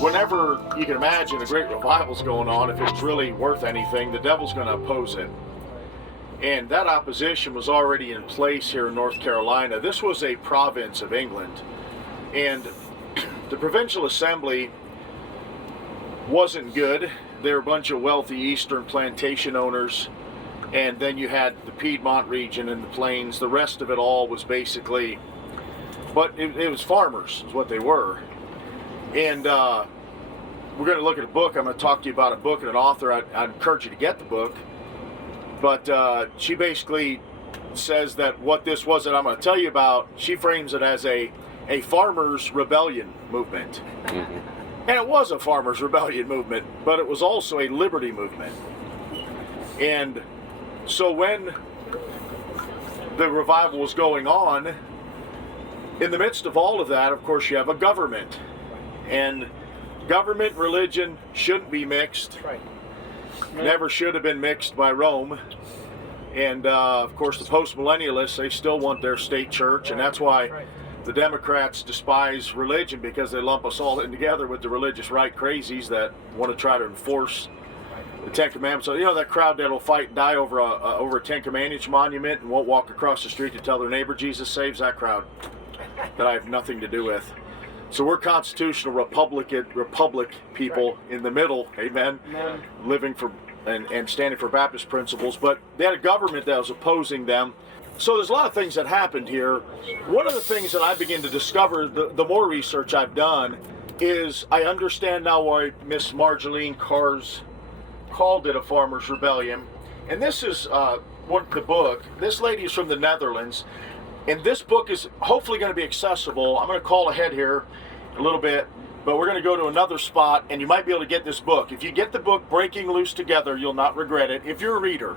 whenever you can imagine a great revival's going on, if it's really worth anything, the devil's going to oppose it. And that opposition was already in place here in North Carolina. This was a province of England. And the provincial assembly wasn't good. They were a bunch of wealthy eastern plantation owners. And then you had the Piedmont region and the plains. The rest of it all was basically, but it was farmers is what they were. And we're going to look at a book. I'm going to talk to you about a book and an author. I'd encourage you to get the book. But she basically says that what this was that I'm going to tell you about, she frames it as a farmers' rebellion movement. Mm-hmm. And it was a farmers' rebellion movement, but it was also a liberty movement. And so when the revival was going on, in the midst of all of that, of course, you have a government. And government, religion shouldn't be mixed. Right. Never should have been mixed by Rome. And, of course, the post-millennialists, they still want their state church, and that's why the Democrats despise religion, because they lump us all in together with the religious right crazies that want to try to enforce the Ten Commandments. So, you know, that crowd that'll fight and die over a Ten Commandments monument and won't walk across the street to tell their neighbor Jesus saves, that crowd that I have nothing to do with. So we're constitutional republic people in the middle, amen, living for and standing for Baptist principles. But they had a government that was opposing them. So there's a lot of things that happened here. One of the things that I begin to discover, the more research I've done, is I understand now why Miss Marjolaine Kars called it a farmers' rebellion. And this is the book. This lady is from the Netherlands. And this book is hopefully going to be accessible. I'm going to call ahead here a little bit, but we're going to go to another spot, and you might be able to get this book. If you get the book Breaking Loose Together, you'll not regret it. If you're a reader,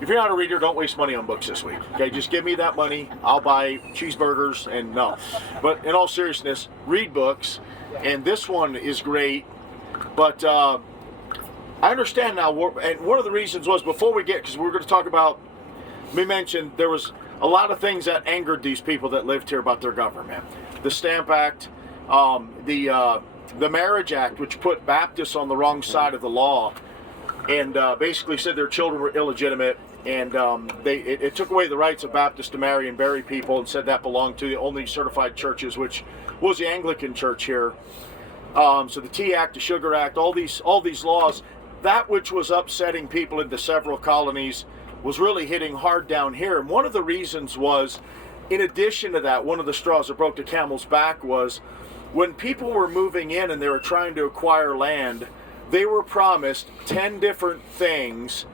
if you're not a reader, don't waste money on books this week. Okay, just give me that money. I'll buy cheeseburgers and no. But in all seriousness, read books, and this one is great. But I understand now, and one of the reasons was before we get, because we're going to talk about, we mentioned there was a lot of things that angered these people that lived here about their government. The Stamp Act, the Marriage Act, which put Baptists on the wrong side of the law, and basically said their children were illegitimate, and it took away the rights of Baptists to marry and bury people, and said that belonged to the only certified churches, which was the Anglican Church here. So the Tea Act, the Sugar Act, all these laws, that which was upsetting people in the several colonies was really hitting hard down here. And one of the reasons was, in addition to that, one of the straws that broke the camel's back was when people were moving in and they were trying to acquire land, they were promised 10 different things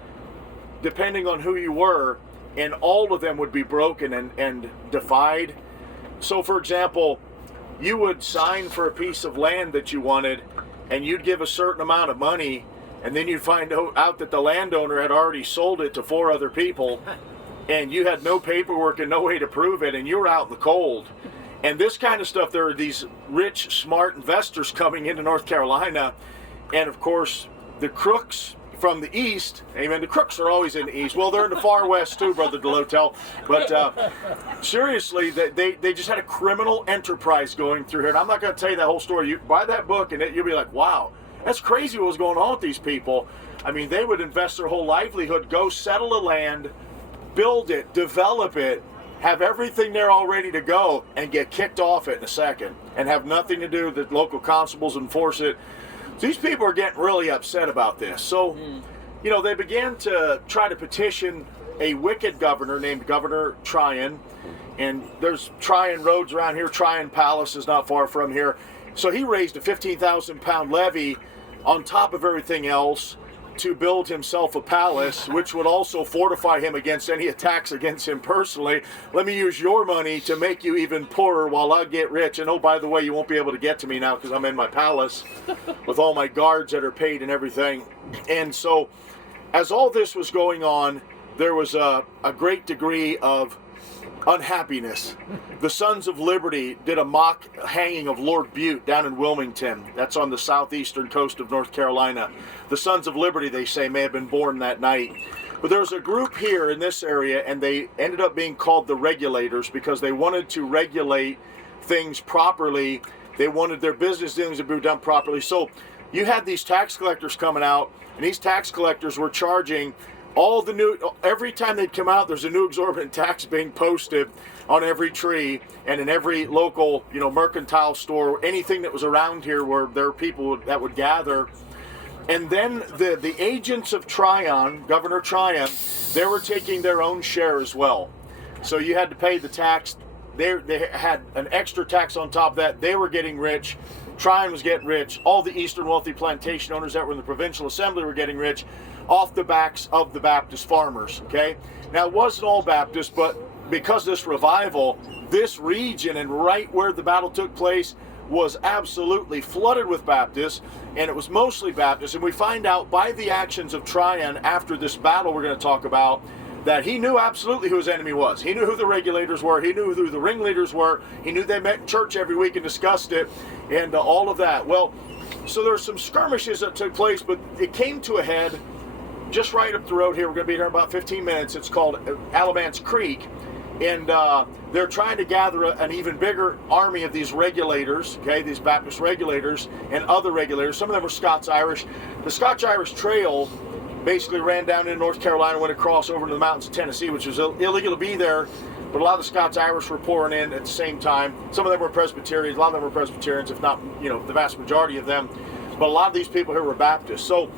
depending on who you were, and all of them would be broken and defied. So for example, you would sign for a piece of land that you wanted, and you'd give a certain amount of money, and then you'd find out that the landowner had already sold it to 4 other people, and you had no paperwork and no way to prove it, and you were out in the cold. And this kind of stuff, there are these rich, smart investors coming into North Carolina, and of course, the crooks from the east, amen, the crooks are always in the east. Well, they're in the far west too, Brother Delotel. But seriously, they just had a criminal enterprise going through here. And I'm not going to tell you that whole story. You buy that book, and you'll be like, wow, that's crazy what was going on with these people. I mean, they would invest their whole livelihood, go settle a land, build it, develop it, have everything there all ready to go, and get kicked off it in a second, and have nothing to do with the local constables enforce it. So these people are getting really upset about this. So, you know, they began to try to petition a wicked governor named Governor Tryon. And there's Tryon roads around here. Tryon Palace is not far from here. So he raised a 15,000 pound levy on top of everything else to build himself a palace, which would also fortify him against any attacks against him personally. Let me use your money to make you even poorer while I get rich. And oh, by the way, you won't be able to get to me now because I'm in my palace with all my guards that are paid and everything. And so as all this was going on, there was a great degree of unhappiness. The Sons of Liberty did a mock hanging of Lord Butte down in Wilmington. That's on the southeastern coast of North Carolina. The Sons of Liberty, they say, may have been born that night. But there's a group here in this area, and they ended up being called the Regulators because they wanted to regulate things properly They wanted their business dealings to be done properly. So you had these tax collectors coming out, and these tax collectors were charging every time they'd come out, there's a new exorbitant tax being posted on every tree and in every local, mercantile store, anything that was around here where there were people that would gather. And then the agents of Tryon, Governor Tryon, they were taking their own share as well. So you had to pay the tax. They had an extra tax on top of that. They were getting rich. Tryon was getting rich. All the Eastern wealthy plantation owners that were in the provincial assembly were getting rich off the backs of the Baptist farmers, okay? Now, it wasn't all Baptist, but because of this revival, this region and right where the battle took place was absolutely flooded with Baptists, and it was mostly Baptists. And we find out by the actions of Tryon after this battle we're going to talk about that he knew absolutely who his enemy was. He knew who the regulators were. He knew who the ringleaders were. He knew they met in church every week and discussed it and all of that. Well, so there were some skirmishes that took place, but it came to a head just right up the road here. We're going to be here in about 15 minutes. It's called Alamance Creek. And they're trying to gather an even bigger army of these regulators, okay, these Baptist regulators and other regulators. Some of them were Scots-Irish. The Scotch-Irish Trail basically ran down into North Carolina, went across over to the mountains of Tennessee, which was illegal to be there, but a lot of the Scots-Irish were pouring in at the same time. Some of them were Presbyterians, a lot of them were Presbyterians, if not, the vast majority of them. But a lot of these people here were Baptists. So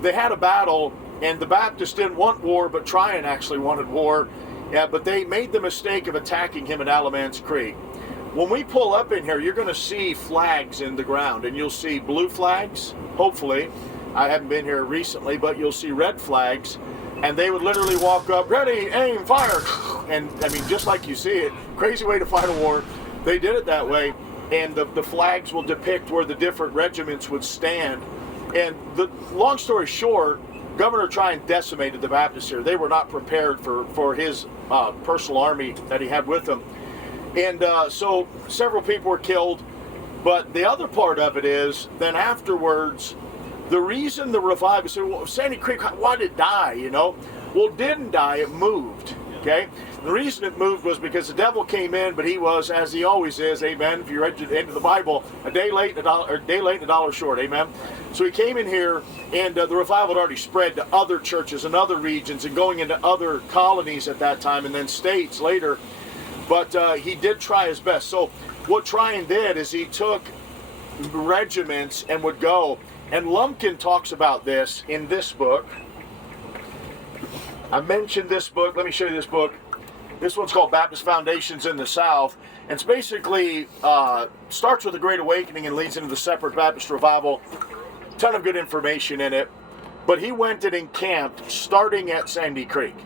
they had a battle, and the Baptists didn't want war, but Tryon actually wanted war. Yeah, but they made the mistake of attacking him at Alamance Creek. When we pull up in here, you're going to see flags in the ground, and you'll see blue flags, hopefully. I haven't been here recently, but you'll see red flags, and they would literally walk up, ready, aim, fire, and I mean, just like you see it, crazy way to fight a war. They did it that way, and the flags will depict where the different regiments would stand. And the long story short, Governor Tryon decimated the Baptists here. They were not prepared for his personal army that he had with him. And so several people were killed. But the other part of it is, then afterwards, the reason the revival, so well, Sandy Creek, why did it die, Well, it didn't die, it moved, okay? The reason it moved was because the devil came in, but he was, as he always is, amen, if you read the end of the Bible, a day late and a dollar short, amen? So he came in here, and the revival had already spread to other churches and other regions and going into other colonies at that time and then states later. But he did try his best. So what Tryon did is he took regiments and would go, and Lumpkin talks about this in this book. I mentioned this book. Let me show you this book. This one's called Baptist Foundations in the South. And it's basically starts with the Great Awakening and leads into the separate Baptist revival. Ton of good information in it. But he went and encamped starting at Sandy Creek.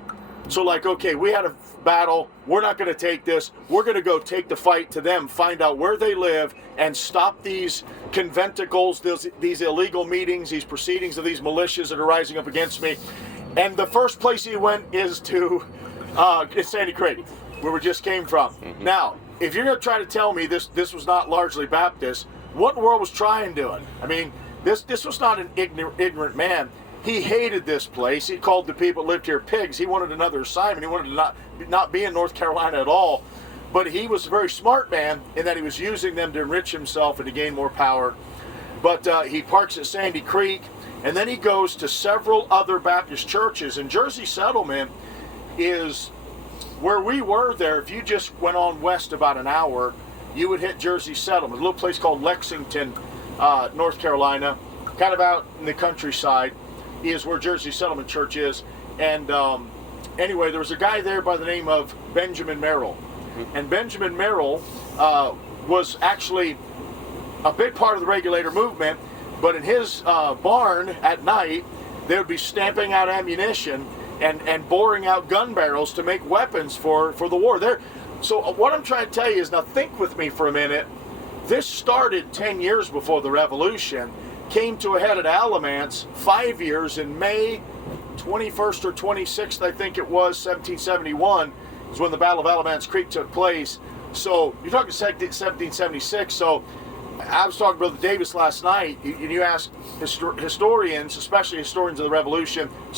So like, okay, we had a battle. We're not going to take this. We're going to go take the fight to them, find out where they live, and stop these conventicles, these illegal meetings, these proceedings of these militias that are rising up against me. And the first place he went is to Sandy Creek, where we just came from. Mm-hmm. Now, if you're going to try to tell me this was not largely Baptist, what in the world was Tryon doing? I mean, this was not an ignorant man. He hated this place. He called the people that lived here pigs. He wanted another assignment. He wanted to not be in North Carolina at all. But he was a very smart man in that he was using them to enrich himself and to gain more power. But he parks at Sandy Creek, and then he goes to several other Baptist churches. And Jersey Settlement is where we were there. If you just went on west about an hour, you would hit Jersey Settlement, a little place called Lexington, North Carolina, kind of out in the countryside, is where Jersey Settlement Church is. And anyway, there was a guy there by the name of Benjamin Merrill. And Benjamin Merrill was actually a big part of the regulator movement, but in his barn at night, they would be stamping out ammunition and boring out gun barrels to make weapons for the war. So what I'm trying to tell you is, now think with me for a minute. This started 10 years before the Revolution, came to a head at Alamance 5 years in May 21st or 26th, I think it was, 1771, is when the Battle of Alamance Creek took place. So you're talking 1776. So I was talking to Brother Davis last night, and you ask historians, especially historians of the Revolution, the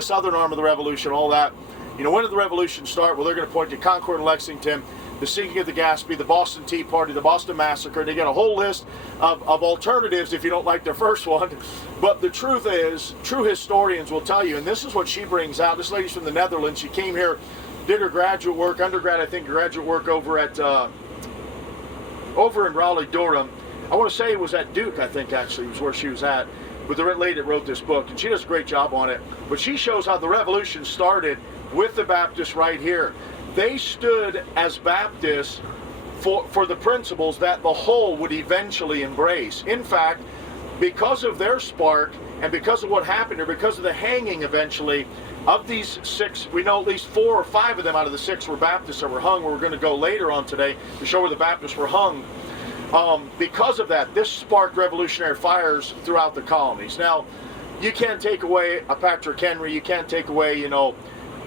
southern arm of the Revolution, all that, when did the Revolution start? Well, they're going to point to Concord and Lexington. the sinking of the Gaspee, the Boston Tea Party, the Boston Massacre. They get a whole list of alternatives if you don't like their first one. But the truth is, true historians will tell you, and this is what she brings out. This lady's from the Netherlands. She came here, did her graduate work, undergrad, I think, graduate work over at over in Raleigh-Durham. I want to say it was at Duke, I think, actually, was where she was at. But the lady that wrote this book, and she does a great job on it. But she shows how the revolution started with the Baptists right here. They stood as Baptists for the principles that the whole would eventually embrace. In fact, because of their spark and because of what happened, or because of the hanging eventually of these 6, we know at least 4 or 5 of them out of the 6 were Baptists that were hung. We're going to go later on today to show where the Baptists were hung. Because of that, this sparked revolutionary fires throughout the colonies. Now, you can't take away a Patrick Henry, you can't take away, you know,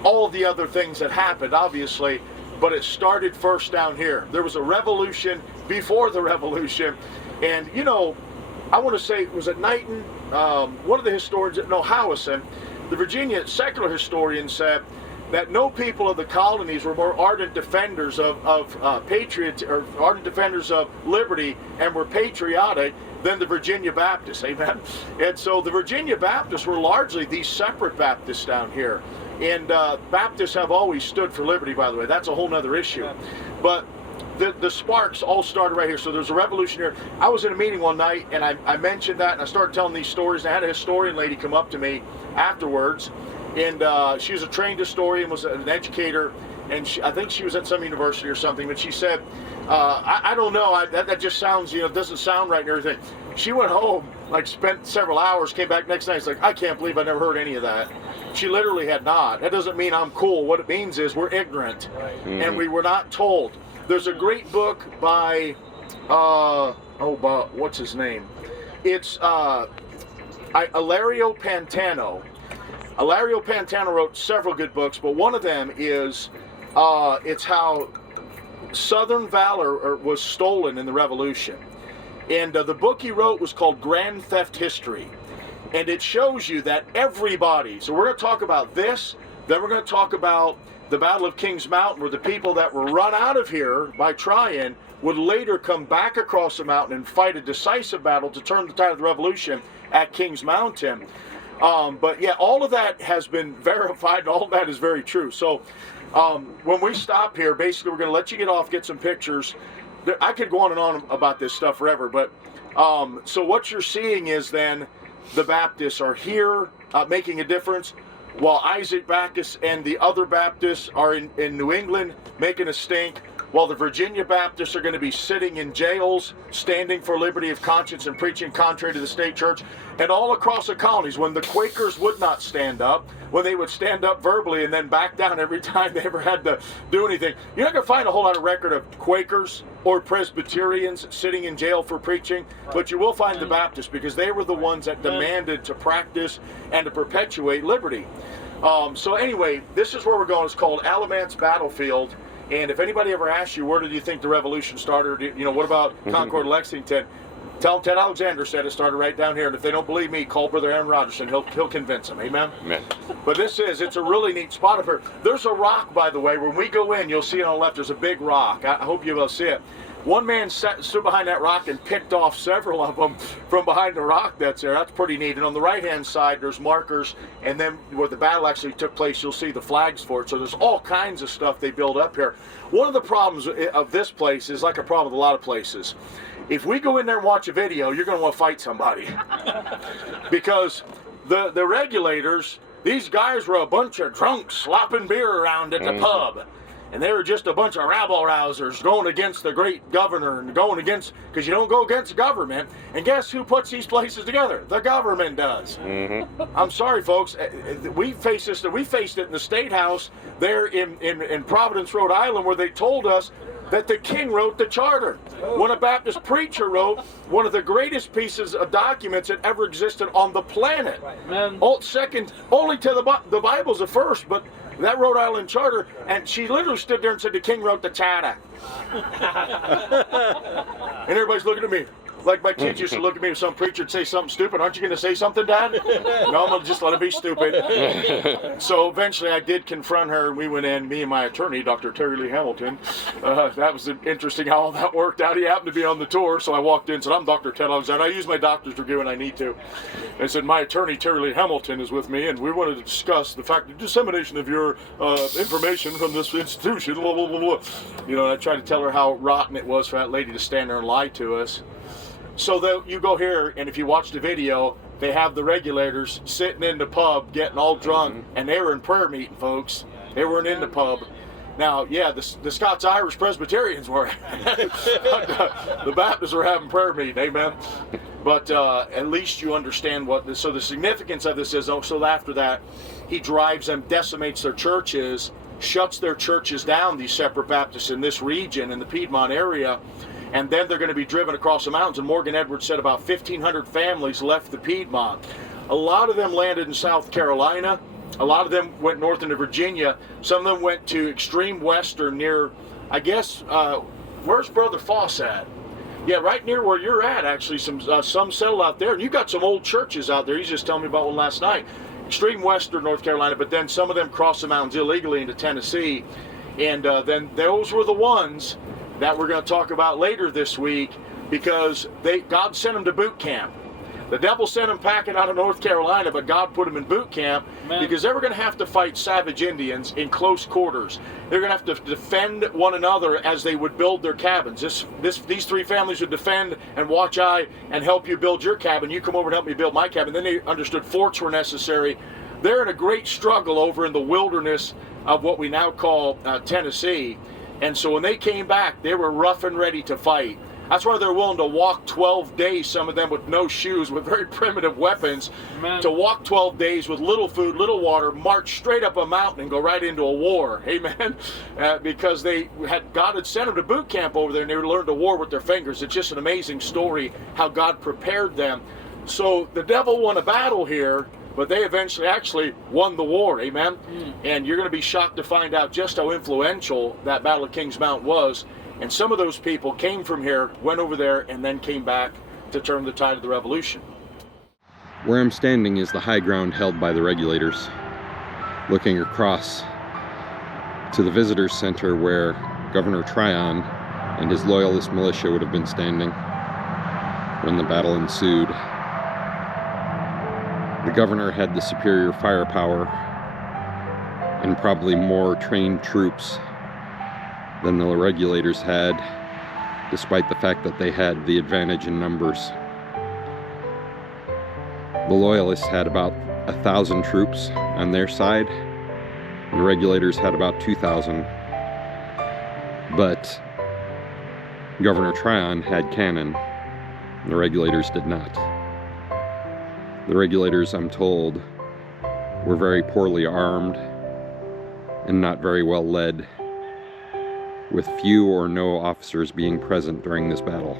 all of the other things that happened, obviously, but it started first down here. There was a revolution before the revolution, and, you know, I want to say, was it Knighton? One of the historians, no, Howison, the Virginia secular historian, said that no people of the colonies were more ardent defenders of ardent defenders of liberty and were patriotic than the Virginia Baptists. Amen. And so the Virginia Baptists were largely these separate Baptists down here. And Baptists have always stood for liberty, by the way. That's a whole nother issue. But the sparks all started right here. So there's a revolution here. I was in a meeting one night, and I mentioned that, and I started telling these stories. And I had a historian lady come up to me afterwards, and she was a trained historian, was an educator, and I think she was at some university or something. But she said, I don't know, that just sounds, you know, doesn't sound right and everything. She went home, like spent several hours, came back next night. It's like, I can't believe I never heard any of that. She literally had not. That doesn't mean I'm cool. What it means is we're ignorant, and we were not told. There's a great book by, what's his name? It's Ilario Pantano. Ilario Pantano wrote several good books, but one of them is, it's how Southern valor was stolen in the Revolution. And the book he wrote was called Grand Theft History. And it shows you that everybody, so we're going to talk about this, then we're going to talk about the Battle of Kings Mountain, where the people that were run out of here by Tryon would later come back across the mountain and fight a decisive battle to turn the tide of the revolution at Kings Mountain. But yeah, all of that has been verified, and all of that is very true. So when we stop here, basically we're going to let you get off, get some pictures. I could go on and on about this stuff forever, but so what you're seeing is then the Baptists are here making a difference, while Isaac Backus and the other Baptists are in New England making a stink, while the Virginia Baptists are going to be sitting in jails, standing for liberty of conscience and preaching contrary to the state church. And all across the colonies, when the Quakers would not stand up, when they would stand up verbally and then back down every time they ever had to do anything, you're not going to find a whole lot of record of Quakers or Presbyterians sitting in jail for preaching, but you will find the Baptists, because they were the ones that demanded to practice and to perpetuate liberty. So anyway, this is where we're going. It's called Alamance Battlefield. And if anybody ever asks you, where did you think the revolution started? You know, what about Concord, Lexington? Tell them Ted Alexander said it started right down here. And if they don't believe me, call Brother Aaron Rogerson. He'll convince them. Amen? Amen. But it's a really neat spot up here. There's a rock, by the way. When we go in, you'll see it on the left. There's a big rock. I hope you will see it. One man stood behind that rock and picked off several of them from behind the rock that's there. That's pretty neat. And on the right-hand side, there's markers. And then where the battle actually took place, you'll see the flags for it. So there's all kinds of stuff they build up here. One of the problems of this place is like a problem with a lot of places. If we go in there and watch a video, you're going to want to fight somebody. Because the regulators, these guys were a bunch of drunks slopping beer around at the pub. And they were just a bunch of rabble-rousers going against the great governor and going against, because you don't go against government. And guess who puts these places together? The government does. I'm sorry, folks. We faced this. We faced it in the State House there in Providence, Rhode Island, where they told us that the king wrote the charter. When a Baptist preacher wrote one of the greatest pieces of documents that ever existed on the planet. Second only to the Bible's the first, but that Rhode Island charter, and she literally stood there and said the king wrote the charter. And everybody's looking at me. Like my kids used to look at me if some preacher would say something stupid. Aren't you going to say something, Dad? No, I'm going to just let it be stupid. So eventually I did confront her, and we went in, me and my attorney, Dr. Terry Lee Hamilton. That was interesting how all that worked out. He happened to be on the tour, so I walked in and said, I'm Dr. Ted Alexander. I use my doctor's degree when I need to. And I said, my attorney, Terry Lee Hamilton, is with me, and we wanted to discuss the fact of dissemination of your information from this institution, blah, blah, blah, blah. You know, and I tried to tell her how rotten it was for that lady to stand there and lie to us. So you go here, and if you watch the video, they have the regulators sitting in the pub getting all drunk, and they were in prayer meeting, folks. They weren't in the pub. Now, yeah, the Scots-Irish Presbyterians were. The Baptists were having prayer meeting, amen. But at least you understand so the significance of this is, so after that, he drives them, decimates their churches, shuts their churches down, these separate Baptists in this region, in the Piedmont area, and then they're going to be driven across the mountains. And Morgan Edwards said about 1,500 families left the Piedmont. A lot of them landed in South Carolina. A lot of them went north into Virginia. Some of them went to extreme western near, I guess, where's Brother Foss at? Yeah, right near where you're at, actually. Some settled out there. And you got some old churches out there. He's just telling me about one last night. Extreme western North Carolina, but then some of them crossed the mountains illegally into Tennessee. And then those were the ones that we're going to talk about later this week, because God sent them to boot camp. The devil sent them packing out of North Carolina, but God put them in boot camp because they were going to have to fight savage Indians in close quarters. They're going to have to defend one another as they would build their cabins. These three families would defend and watch I and help you build your cabin. You come over and help me build my cabin. Then they understood forts were necessary. They're in a great struggle over in the wilderness of what we now call Tennessee. And so when they came back, they were rough and ready to fight. That's why they're willing to walk 12 days, some of them with no shoes, with very primitive weapons, to walk 12 days with little food, little water, march straight up a mountain and go right into a war. Amen? Because God had sent them to boot camp over there, and they learned to war with their fingers. It's just an amazing story how God prepared them. So the devil won a battle here, but they eventually actually won the war. Amen? And you're going to be shocked to find out just how influential that Battle of Kings Mountain was. And some of those people came from here, went over there, and then came back to turn the tide of the revolution. Where I'm standing is the high ground held by the regulators, looking across to the visitors center where Governor Tryon and his loyalist militia would have been standing when the battle ensued. The governor had the superior firepower and probably more trained troops than the regulators had, despite the fact that they had the advantage in numbers. The loyalists had about 1,000 troops on their side. The regulators had about 2,000. But Governor Tryon had cannon. The regulators did not. The regulators, I'm told, were very poorly armed and not very well led, with few or no officers being present during this battle.